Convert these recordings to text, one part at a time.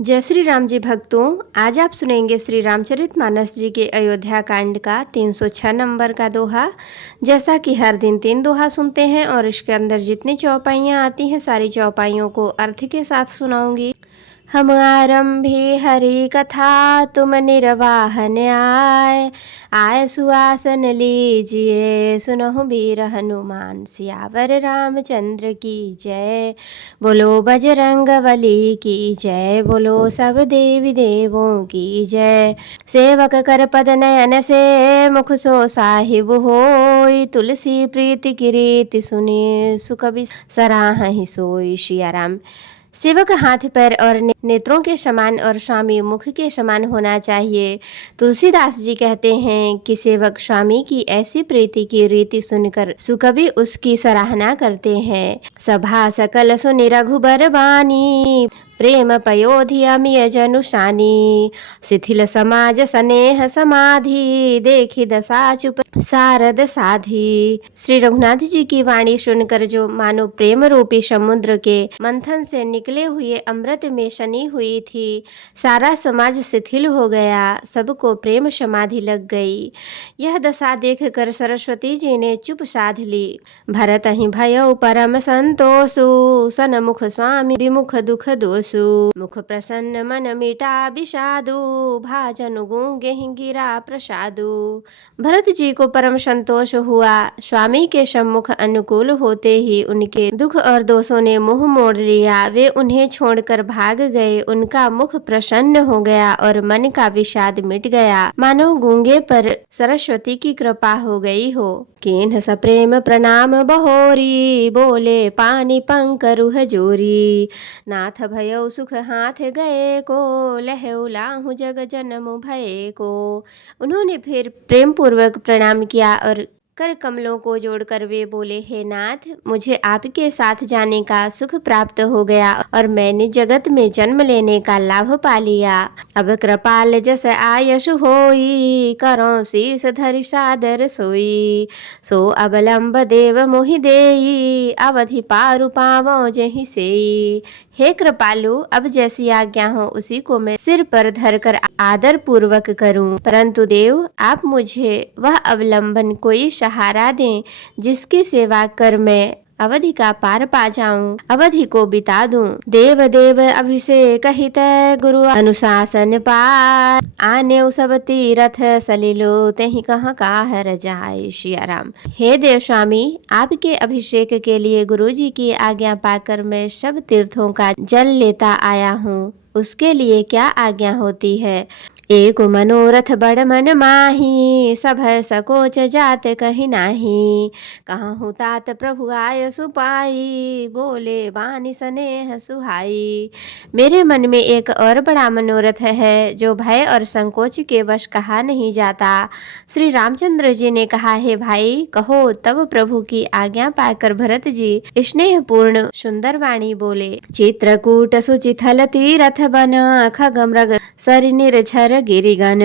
जय श्री राम जी भक्तों। आज आप सुनेंगे श्री रामचरितमानस जी के अयोध्या कांड का 306 नंबर का दोहा। जैसा कि हर दिन 3 दोहा सुनते हैं और इसके अंदर जितनी चौपाइयाँ आती हैं सारी चौपाइयों को अर्थ के साथ सुनाऊंगी। हम आरंभे हरि कथा तुम निर्वाहन आय सुआसन लीजिए सुनहु वीर हनुमान सियावर रामचंद्र की जय। बोलो बजरंग बली की जय, बोलो सब देवी देवों की जय। सेवक कर पद नयन से मुख सो साहिब होय, तुलसी प्रीति की रीति सुने सुकवि सराहि सोई। सिया राम। सेवक हाथ पैर और नेत्रों के समान और स्वामी मुख के समान होना चाहिए। तुलसीदास जी कहते हैं कि सेवक स्वामी की ऐसी प्रीति की रीति सुनकर सुकवि उसकी सराहना करते हैं। सभा सकल सुनि रघुबर बानी, प्रेम पयोधि अमिय जनुषानी। शिथिल समाज स्नेह समाधि, देखी दशा चुप सारद साधी। श्री रघुनाथ जी की वाणी सुनकर जो मानो प्रेम रूपी समुद्र के मंथन से निकले हुए अमृत में शनी हुई थी, सारा समाज शिथिल हो गया, सबको प्रेम समाधि लग गई। यह दशा देखकर सरस्वती जी ने चुप साध ली। भरत ही भयउ परम संतोषु, सनमुख स्वामी विमुख दुख दोषु। मुख प्रसन्न मन मिटा विषादु, भाजनु गूंगे गिरा प्रसादु। भरत जी को परम संतोष हुआ। स्वामी के सम्मुख अनुकूल होते ही उनके दुख और दोषों ने मुंह मोड़ लिया। वे उन्हें छोड़कर भाग गए। उनका मुख प्रसन्न हो गया और मन का विषाद मिट गया, मानो गूंगे पर सरस्वती की कृपा हो गई हो। केन्ह सप्रेम प्रणाम बहोरी, बोले पानी पंकरुह जोरी। नाथ भयउ सुख हाथ गए को, लहउ लाहु जग जनमु भय को। उन्होंने फिर प्रेम पूर्वक प्रणाम किया और कर कमलों को जोड़कर वे बोले, हे नाथ, मुझे आपके साथ जाने का सुख प्राप्त हो गया और मैंने जगत में जन्म लेने का लाभ पा लिया। अब कृपाल जस आयसु होई, करो शीस धरि सादर सोई। सो अवलंब देव मोहि देई, अवधि पारु पावो जहि सेई। हे कृपालु, अब जैसी आज्ञा हो उसी को मैं सिर पर धरकर आदर पूर्वक करूं, परंतु देव आप मुझे वह अवलंबन कोई सहारा दें जिसकी सेवा कर मैं अवधि का पार पा जाऊं, अवधि को बिता दूं। देव देव अभिषेक हित, गुरु अनुशासन पार। आने सब तीरथ सलिलो, तेहि कहाँ काहर जाय। सिया राम। हे देव स्वामी, आपके अभिषेक के लिए गुरु जी की आज्ञा पाकर मैं सब तीर्थों का जल लेता आया हूँ, उसके लिए क्या आज्ञा होती है। एक मनोरथ बड़ मन माही, सब सकोच जात कहीं नाही। कहूँ तात प्रभु आय सुपाई, बोले बानी स्नेह सुहाई। मेरे मन में एक और बड़ा मनोरथ है जो भय और संकोच के वश कहा नहीं जाता। श्री रामचंद्र जी ने कहा, हे भाई कहो। तब प्रभु की आज्ञा पाकर भरत जी स्नेह पूर्ण सुंदर वाणी बोले। चित्रकूट सुचिथल तीरथ बन, खग मृग सरि निर्झर गिरिगन।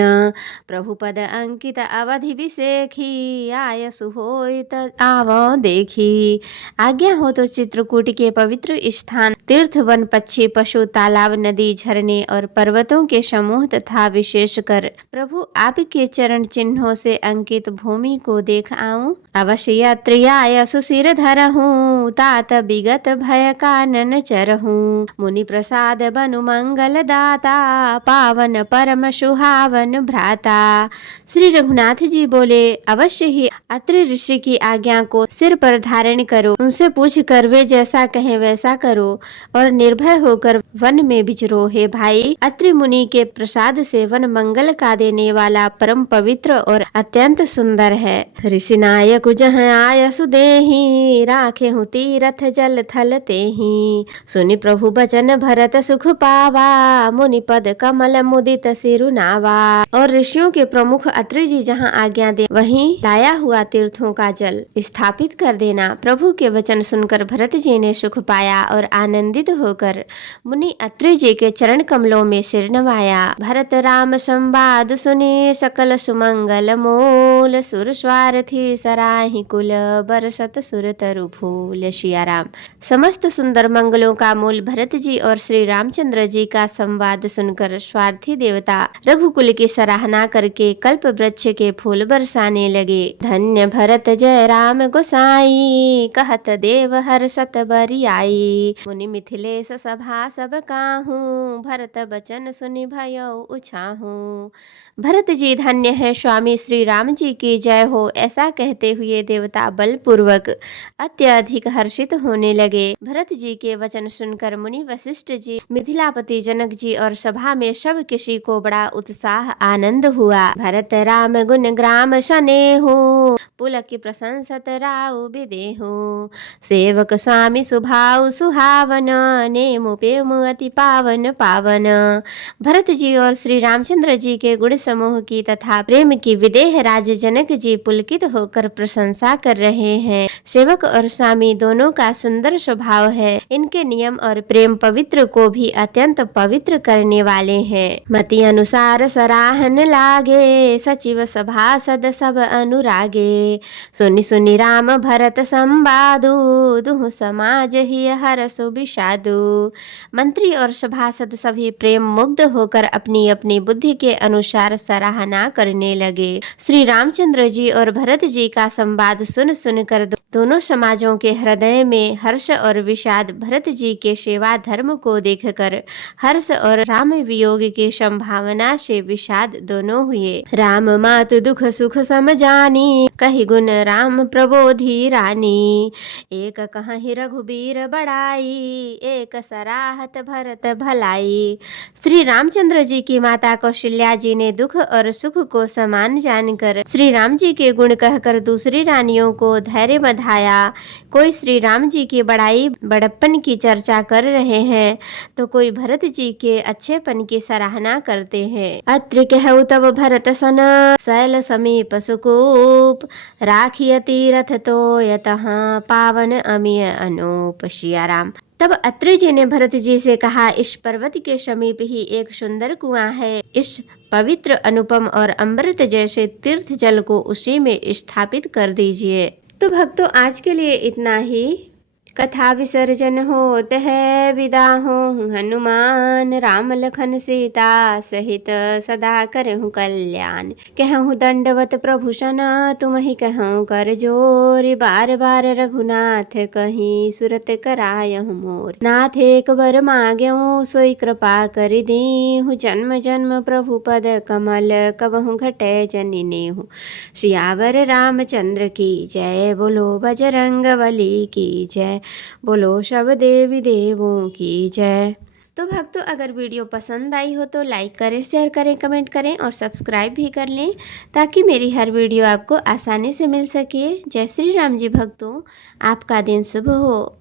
प्रभु पद अंकित अवधि विसेखी, आय सुहोय आवो देखी। आज्ञा हो तो चित्रकूट के पवित्र स्थान, तीर्थ वन पक्षी पशु तालाब नदी झरने और पर्वतों के समूह तथा विशेषकर प्रभु आपके चरण चिन्हों से अंकित भूमि को देख आऊं। अवश्य यात्री आय सुशिर धरहूं, तात विगत भय कानन चरहूं। मुनि प्रसाद बनु मंगल दाता, पावन परम सुहावन भ्राता। श्री रघुनाथ जी बोले, अवश्य ही अत्रि ऋषि की आज्ञा को सिर पर धारण करो, उनसे पूछ कर वे जैसा कहें वैसा करो और निर्भय होकर वन में विचरो। हे भाई, अत्रि मुनि के प्रसाद से वन मंगल का देने वाला परम पवित्र और अत्यंत सुंदर है। ऋषि नायक जह आय सुदेही, राखे हूँ तीरथ जल थल तेही। सुनि प्रभु बचन भरत सुख पावा, मुनि पद कमल मुदित सिर तिरुनावा। और ऋषियों के प्रमुख अत्रि जी जहाँ आज्ञा दे वहीं लाया हुआ तीर्थों का जल स्थापित कर देना। प्रभु के वचन सुनकर भरत जी ने सुख पाया और आनंदित होकर मुनि अत्रि जी के चरण कमलों में सिर नवाया। भरत राम संवाद सुने सकल सुमंगल मोल, सुर स्वार्थी सराहि कुल बरसत सुर तरु फूल। सियाराम। समस्त सुंदर मंगलों का मूल भरत जी और श्री रामचंद्र जी का संवाद सुनकर स्वार्थी देवता रघुकुल की सराहना करके कल्प वृक्ष के फूल बरसाने लगे। धन्य भरत जय राम गोसाई, कहत देव हर्षत बरियाई। मुनि मिथिलेश सभा सब काहू, भरत बचन सुनि भयो उछाहू। भरत जी धन्य है, स्वामी श्री राम जी की जय हो, ऐसा कहते हुए देवता बलपूर्वक अत्यधिक हर्षित होने लगे। भरत जी के वचन सुनकर मुनि वशिष्ठ जी, मिथिलापति जनक जी और सभा में सब किसी को बड़ा उत्साह आनंद हुआ। भरत राम गुण ग्राम सनेहु, पुलक प्रशंसत राउ विदेहु। सेवक स्वामी सुभाव सुहावन, नेमु पेमु अति पावन पावन। भरत जी और श्री रामचंद्र जी के गुण समूह की तथा प्रेम की विदेह राज जनक जी पुलकित होकर प्रशंसा कर रहे हैं। सेवक और स्वामी दोनों का सुंदर स्वभाव है। इनके नियम और प्रेम पवित्र को भी अत्यंत पवित्र करने वाले हैं। मति अनुसार सराहन लागे, सचिव सभासद सब अनुरागे। सुनि सुनि राम भरत संवादु, दुहु समाज ही हरसु विषादु। मंत्री और सभासद सभी प्रेम मुग्ध होकर अपनी अपनी बुद्धि के अनुसार सराहना करने लगे। श्री रामचंद्र जी और भरत जी का संवाद सुन सुनकर दोनों समाजों के हृदय में हर्ष और विषाद, भरत जी के सेवा धर्म को देखकर हर्ष और राम वियोग की संभावना से विषाद दोनों हुए। राम मातु दुख सुख समझानी, कहि गुण राम प्रबोधि रानी। एक कहि रघुबीर बड़ाई, एक सराहत भरत भलाई। श्री रामचंद्र जी की माता कौशल्या जी ने दुख और सुख को समान जानकर श्री राम जी के गुण कहकर दूसरी रानियों को धैर्य बधाया। कोई श्री राम जी की बड़ाई बड़प्पन की चर्चा कर रहे हैं तो कोई भरत जी के अच्छेपन की सराहना करते हैं। अत्रि कहु तब भरत सन, शैल समीप सुकूप। राखिय तीरथ तो यतः, पावन अमिय अनूप। सियाराम। तब अत्रि जी ने भरत जी से कहा, इस पर्वत के समीप ही एक सुंदर कुआं है। इस पवित्र अनुपम और अमृत जैसे तीर्थ जल को उसी में स्थापित कर दीजिए। तो भक्तों, आज के लिए इतना ही। कथा विसर्जन होत है, विदा हों हनुमान। राम लखन सीता सहित सदा करहु कल्याण। कहूँ दंडवत प्रभु सना, तुम ही कहूँ कर जोर। बार बार रघुनाथ कहीं, सुरत करायहु मोर। नाथ एक बर मांग्यऊ, सोई कृपा कर दीहु। जन्म जन्म प्रभु पद कमल, कबहु घटै जनि नेहु। सियावर रामचंद्र की जय, बोलो बजरंगबली की जय, बोलो सब देवी देवों की जय। तो भक्तों, अगर वीडियो पसंद आई हो तो लाइक करें, शेयर करें, कमेंट करें और सब्सक्राइब भी कर लें ताकि मेरी हर वीडियो आपको आसानी से मिल सके। जय श्री राम जी भक्तों, आपका दिन शुभ हो।